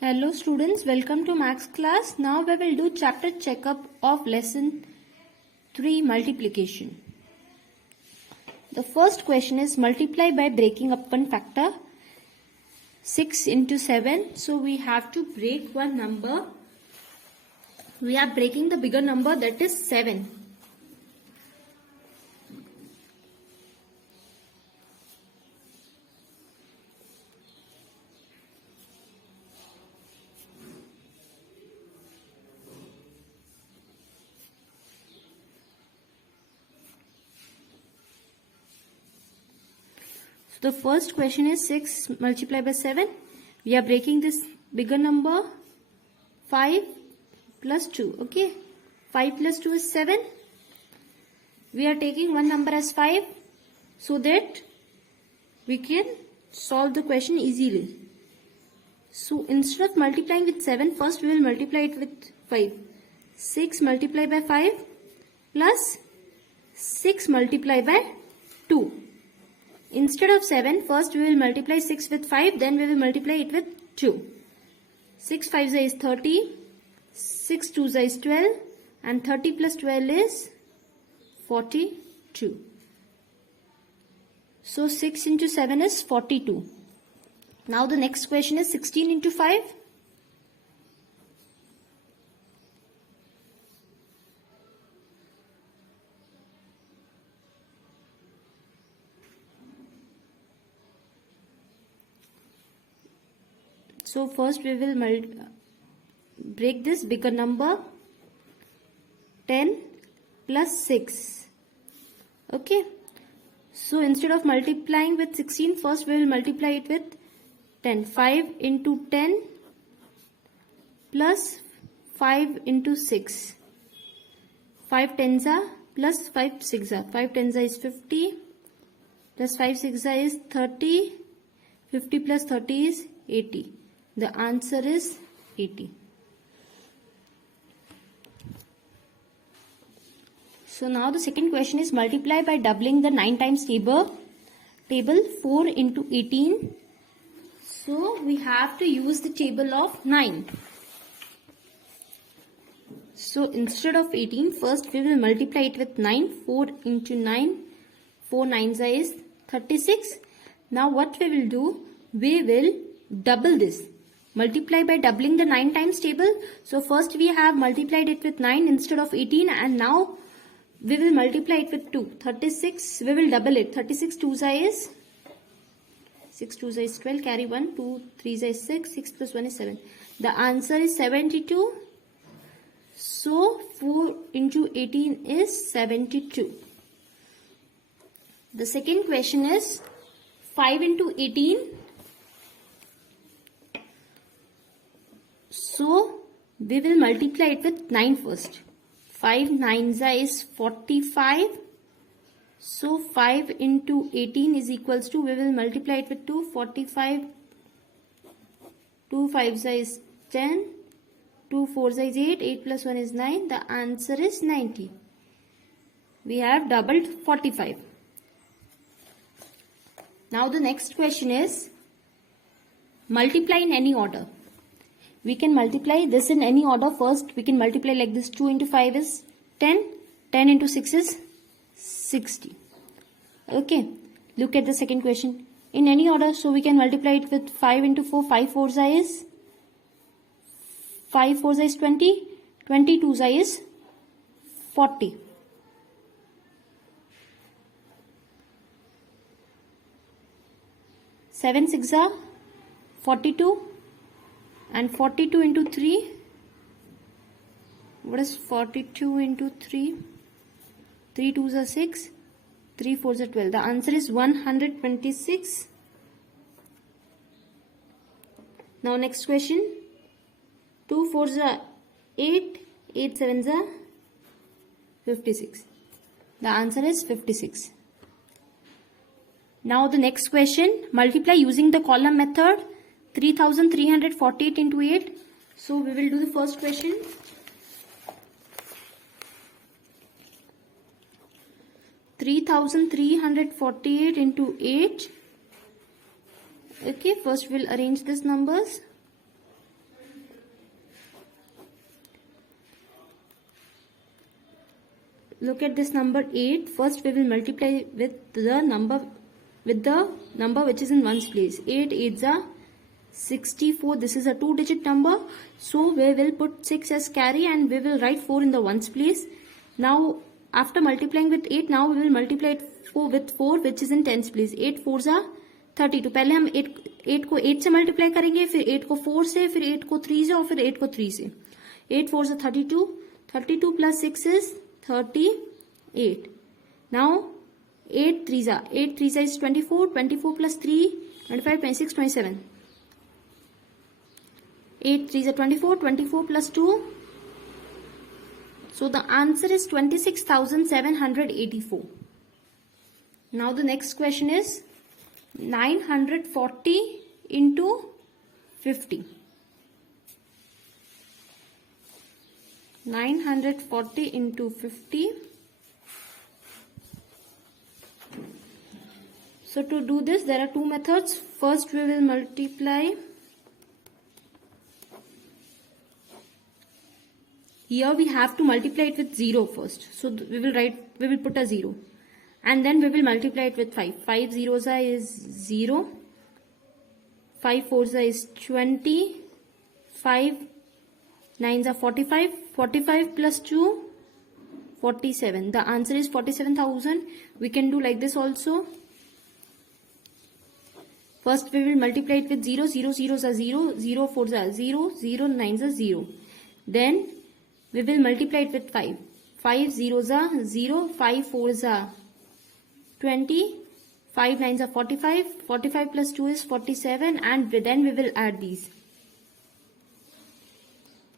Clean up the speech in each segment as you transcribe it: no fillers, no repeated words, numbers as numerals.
Hello students, welcome to Maths class. Now we will do chapter checkup of lesson 3 multiplication. The first question is multiply by breaking up one factor 6 into 7. So we have to break one number. We are breaking the bigger number, that is 7. So the first question is 6 multiplied by 7. We are breaking this bigger number 5 plus 2. Okay. 5 plus 2 is 7. We are taking one number as 5 so that we can solve the question easily. So instead of multiplying with 7, first we will multiply it with 5. 6 multiplied by 5 plus 6 multiplied by 2. Instead of 7, first we will multiply 6 with 5, then we will multiply it with 2. 6 5 is 30, 6 2 is 12, and 30 plus 12 is 42. So 6 into 7 is 42. Now the next question is 16 into 5. So first we will break this bigger number 10 plus 6. Okay. So instead of multiplying with 16, first we will multiply it with 10. 5 into 10 plus 5 into 6. 5 tens are plus 5 six are. 5 tens are is 50 plus 5 six are is 30. 50 plus 30 is 80. The answer is 80. So now the second question is multiply by doubling the 9 times table 4 into 18. So we have to use the table of 9. So instead of 18, first we will multiply it with 9. 4 into 9. 4 nines is 36. Now what we will do? We will double this. Multiply by doubling the 9 times table. So first we have multiplied it with 9 instead of 18, and now we will multiply it with 2. 36, we will double it. 36 2's is 6 2's is 12, carry 1, 2 3's is 6, 6 plus 1 is 7. The answer is 72. So 4 into 18 is 72. The second question is 5 into 18. So we will multiply it with 9 first. 5 nines is 45. So 5 into 18 is equals to, we will multiply it with 2. 45. 2 5's is 10. 2 4's is 8. 8 plus 1 is 9. The answer is 90. We have doubled 45. Now the next question is multiply in any order. We can multiply this in any order. First we can multiply like this. 2 into 5 is 10. 10 into 6 is 60. Okay. Look at the second question. In any order, so we can multiply it with 5 into 4. 5 4's is 5 4's is 20. 22's is 40. 7 6 are 42. And 42 into 3. What is 42 into 3? 3 2's are 6. 3 4's are 12. The answer is 126. Now next question. 2 4's are 8. 8 7's are 56. The answer is 56. Now the next question. Multiply using the column method. 3348 into 8. So we will do the first question. 3348 into 8. Okay, first we'll arrange these numbers. look at this number 8. First we will multiply with the number which is in ones place. 8 8s are 64. This is a 2-digit number, so we will put 6 as carry and we will write 4 in the ones place. Now after multiplying with 8, now we will multiply it with 4 which is in tens place. 8 4s are 32. पहले हम 8 को 8 से multiply करेंगे, फिर 8 को 4 से, फिर 8 को 3 से और फिर 8 को 3 से. 8 4s are 32. 32 plus 6 is 38. Now 8 3s is 24. 24 plus 3 25 26 27. 8 3s are 24. 24 plus 2. So the answer is 26,784. Now the next question is 940 into 50. 940 into 50. So to do this, there are two methods. First we will multiply. Here we have to multiply it with 0 first. So we will put a 0. And then we will multiply it with 5. 5 zeros is 0. 5 fours is 20. 5 9s are 45. 45 plus 2, 47. The answer is 47,000. We can do like this also. First we will multiply it with 0. 0 zeros are 0. 0 fours are 0. 0 9s are 0. Then we will multiply it with 5. 5 zeros are 0. 5 fours are 20. 5 9s are 45. 45 plus 2 is 47. And then we will add these.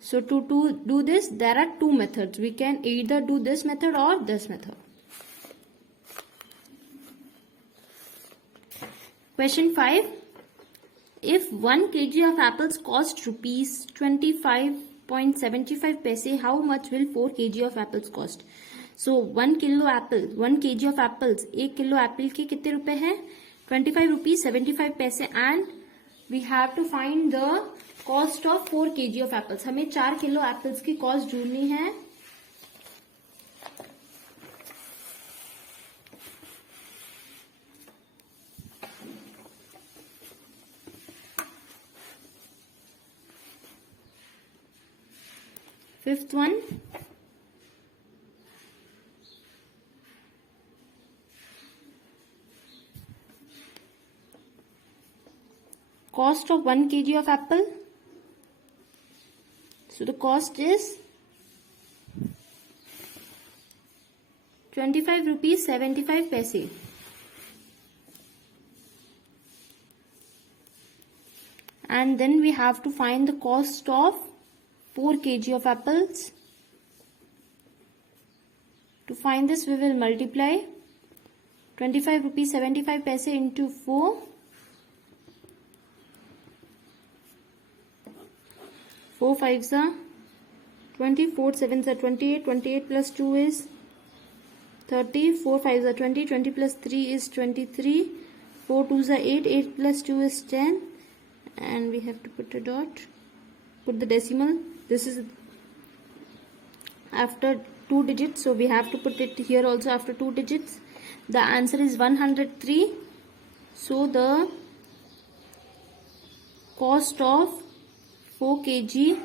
So to do this, there are two methods. We can either do this method or this method. Question 5. If 1 kg of apples cost rupees 25.75 paise, how much will 4 kg of apples cost? So 1 kg of apples, 1 kilo apple के कितने रुपए हैं? 25 rupees 75 paise, and we have to find the cost of 4 kg of apples. हमें 4 kilo apples की cost ढूंढनी है. Fifth one. Cost of 1 kg of apple. So the cost is 25 rupees 75 paise. And then we have to find the cost of 4 kg of apples. To find this, we will multiply 25 rupees 75 paise into 4. 4 5s are 20, 4 7s are 28, 28 plus 2 is 30, 4 5s are 20, 20 plus 3 is 23, 4 2s are 8, 8 plus 2 is 10, and we have to put a dot, put the decimal. This is after 2 digits, so we have to put it here also after 2 digits. The answer is 103. So the cost of 4 kg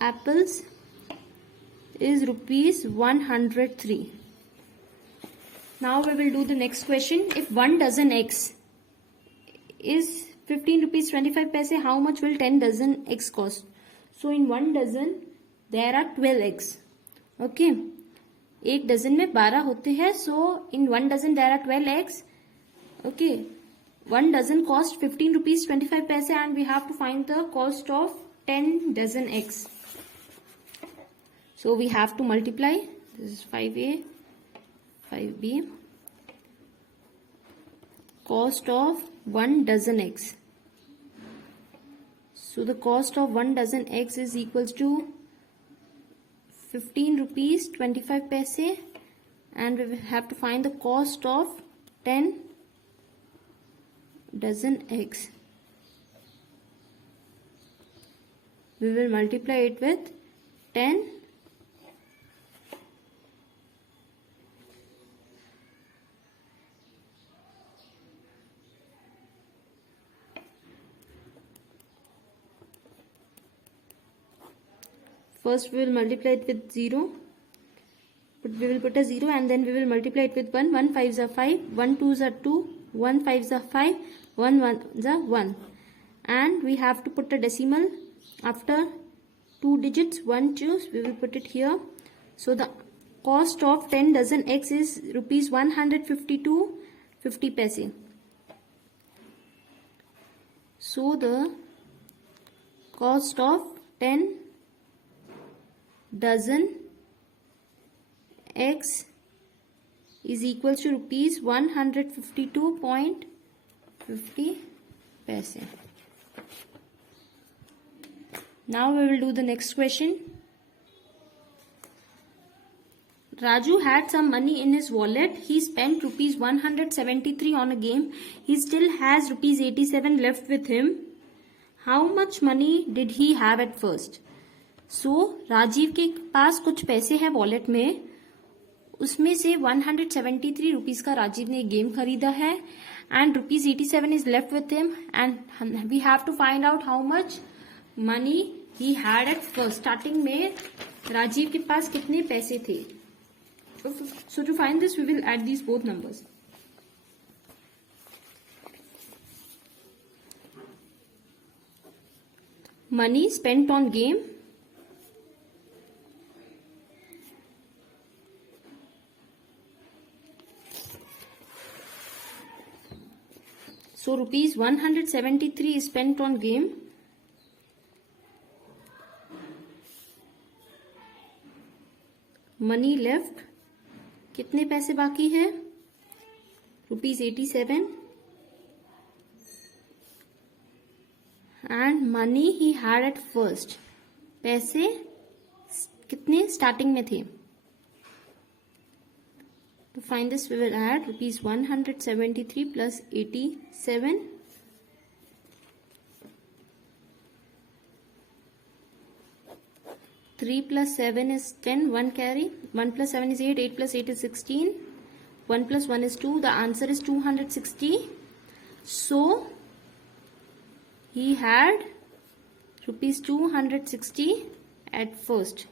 apples is rupees 103. Now we will do the next question. If 1 dozen eggs is 15 rupees 25 paise, how much will 10 dozen eggs cost? So in 1 dozen there are 12 eggs. Okay, एक dozen में 12 होते हैं. So in 1 dozen there are 12 eggs. Okay, 1 dozen cost 15 rupees 25 paise, and we have to find the cost of 10 dozen eggs. So we have to multiply. This is 5a, 5b. Cost of 1 dozen eggs. So the cost of 1 dozen eggs is equals to 15 rupees 25 paise, and we will have to find the cost of 10 dozen eggs. We will multiply it with 10 First we will multiply it with 0. But we will put a 0 and then we will multiply it with 1. 1 5s are 5. 1 2s are 2. 1 5s are 5. 1 1s are 1. And we have to put a decimal after 2 digits. 1 choose. We will put it here. So the cost of 10 dozen eggs is rupees 152.50 paise. So the cost of 10 dozen eggs is equal to rupees 152.50 paise. Now we will do the next question. Raju had some money in his wallet. He spent rupees 173 on a game. He still has rupees 87 left with him. How much money did he have at first? So, Rajiv के पास कुछ पैसे हैं wallet में, उसमें से 173 rupees का राजीव ने game खरीदा है and rupees 87 is left with him and we have to find out how much money he had at first. Starting में राजीव के पास कितने पैसे थे. So to find this, we will add these both numbers. Money spent on game. So rupees 173 is spent on game. Money left. कितने पैसे बाकी हैं. Rupees 87 and money he had at first. पैसे कितने स्टार्टिंग में थे. To find this we will add rupees 173 plus 87. Three plus 7 is 10. 1 carry. 1 plus 7 is 8. 8 plus 8 is 16. 1 plus 1 is 2. The answer is 260. So he had rupees 260 at first.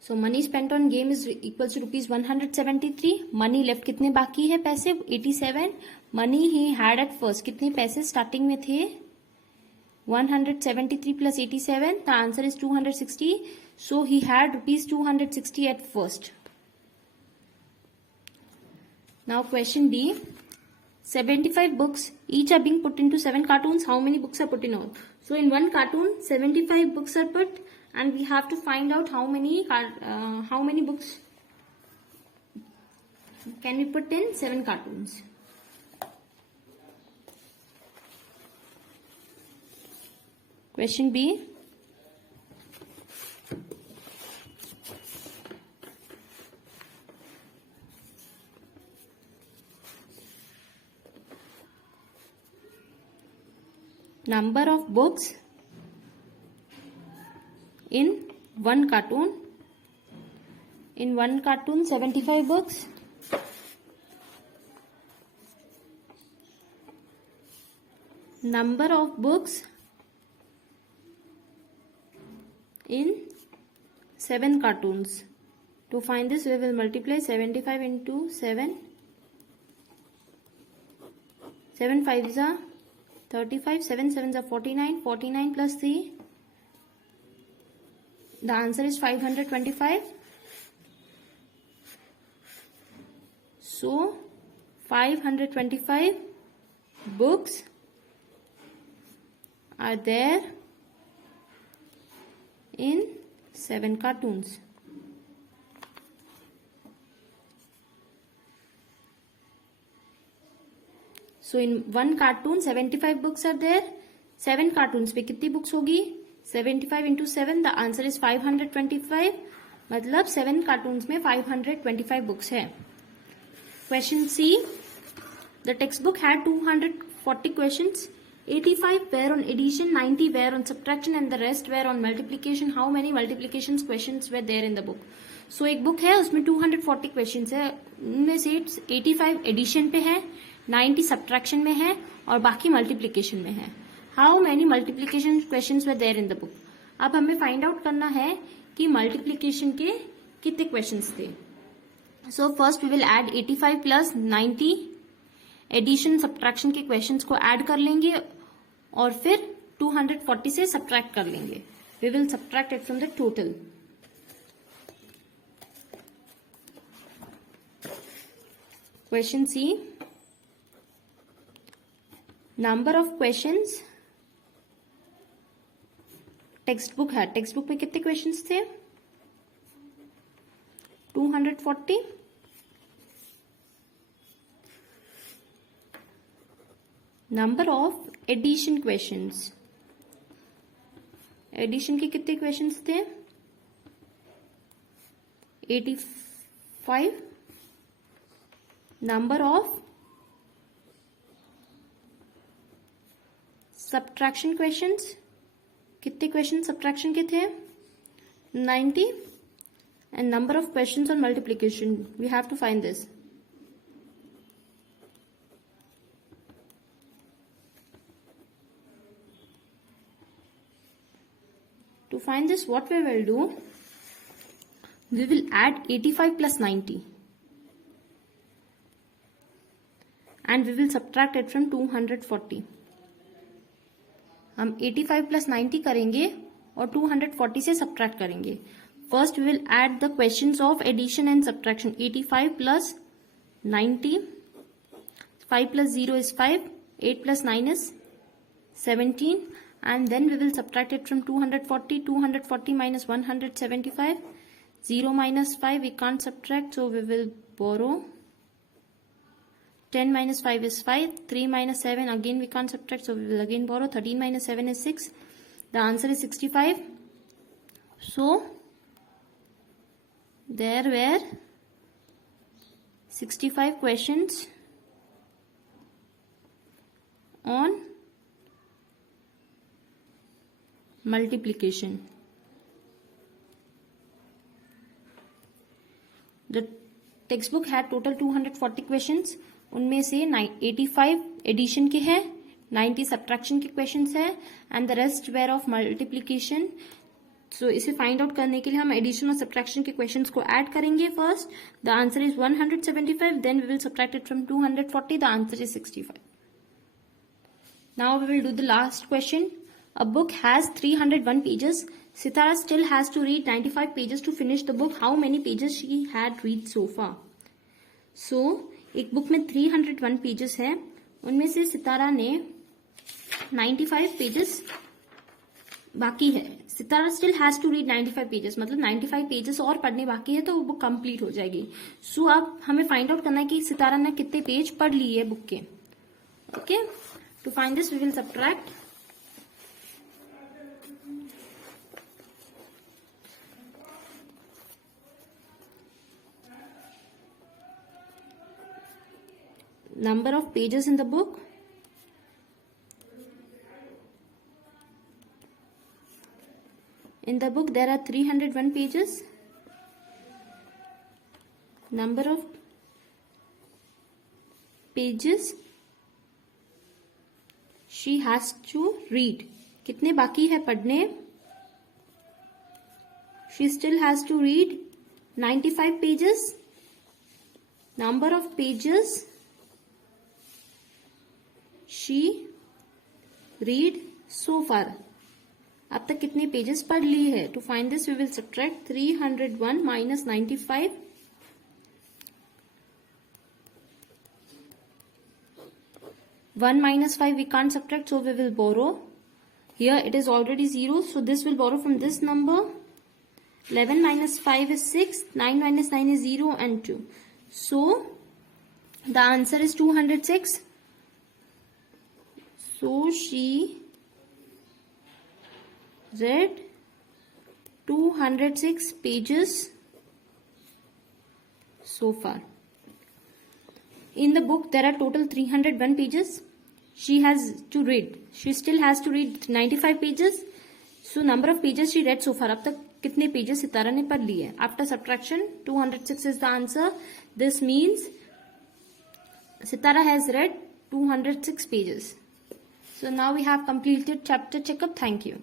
So money spent on game is equals to rupees 173. Money left कितने बाकी है पैसे 87. Money he had at first कितने पैसे starting में थे 173 plus 87. The answer is 260. So he had rupees 260 at first. Now question B. 75 books. Each are being put into 7 cartoons. How many books are put in all? So in one cartoon, 75 books are put, and we have to find out how many books can we put in 7 cartoons. Question B. Number of books in one cartoon. In one cartoon, 75 books. Number of books in 7 cartoons. To find this, we will multiply 75 into 7. 7 5s are 35. 7 7s are 49. 49 plus 3. The answer is 525. So 525 books are there in 7 cartoons. So in one cartoon 75 books are there. 7 cartoons पे कितनी books होगी 75 into 7. The answer is 525. मतलब 7 cartoons में 525 books है. Question C. The textbook had 240 questions. 85 were on addition, 90 were on subtraction and the rest were on multiplication. How many multiplications questions were there in the book? So एक book है उसमें 240 questions है. उनमें से 85 addition पे है, 90 subtraction में है और बाकी मल्टीप्लिकेशन में है. How many multiplication questions were there in the book. अब हमें फाइंड आउट करना है कि मल्टीप्लीकेशन के कितने क्वेश्चंस थे। So first we will add 85 plus 90, addition subtraction के क्वेश्चंस को ऐड कर लेंगे और फिर 240 से सब्ट्रैक्ट कर लेंगे। We will subtract it from the total. Question C, number of questions, text book है, टेक्स्ट बुक में कितने क्वेश्चंस थे? 240। Number of addition questions, addition के कितने क्वेश्चंस थे? 85। नंबर ऑफ सब्ट्रैक्शन क्वेश्चंस, कितने क्वेश्चन सब्ट्रैक्शन के थे? 90। And number of questions on multiplication, we have to find this. To find this, what we will do, we will add 85 plus 90 and we will subtract it from 240. हम 85 plus 90 करेंगे और 240 से subtract करेंगे। First we will add the questions of addition and subtraction. 85 plus 90, 5 plus 0 is 5, 8 plus 9 is 17, and then we will subtract it from 240. 240 minus 175, 0 minus 5 we can't subtract, so we will borrow. 10 minus 5 is 5, 3 minus 7 again we can't subtract, so we will again borrow. 13 minus 7 is 6. The answer is 65. So there were 65 questions on multiplication. The textbook had total 240 questions. उनमें से 85 addition के हैं, 90 subtraction के questions है and the rest were of multiplication. So इसे find out करने के लिए हम एडिशन और सब्ट्रैक्शन के क्वेश्चंस को ऐड करेंगे. First the answer is 175, then we will subtract it from 240. The answer is 65. Now we will do the last question. A book has 301 pages. Sitara still has to read 95 pages to finish the book. How many pages she had read so far? So, एक book में 301 pages है, उनमें से सितारा ने 95 pages बाकी है. Sitara still has to read 95 pages, मतलब 95 pages और पढ़ने बाकी है तो वो बुक कंप्लीट हो जाएगी. सो अब हमें फाइंड आउट करना है कि सितारा ने कितने पेज पढ़ लिए है बुक के. Okay, to find this we will subtract. Number of pages in the book. In the book there are 301 pages. Number of pages she has to read. कितने बाकी है पढ़ने? She still has to read 95 pages. Number of pages she read so far. अब तक कितने pages पढ़ ली है? To find this we will subtract 301 minus 95. One minus 5 we can't subtract, so we will borrow. Here it is already 0, so this will borrow from this number. 11 minus 5 is 6, 9 minus 9 is 0 and 2. So the answer is 206. So she read 206 pages so far. In the book there are total 301 pages. She has to read. She still has to read 95 pages. So number of pages she read so far. अब तक कितने pages सितारा ने पढ़ लिए? After subtraction 206 is the answer. This means Sitara has read 206 pages. So now we have completed chapter checkup. Thank you.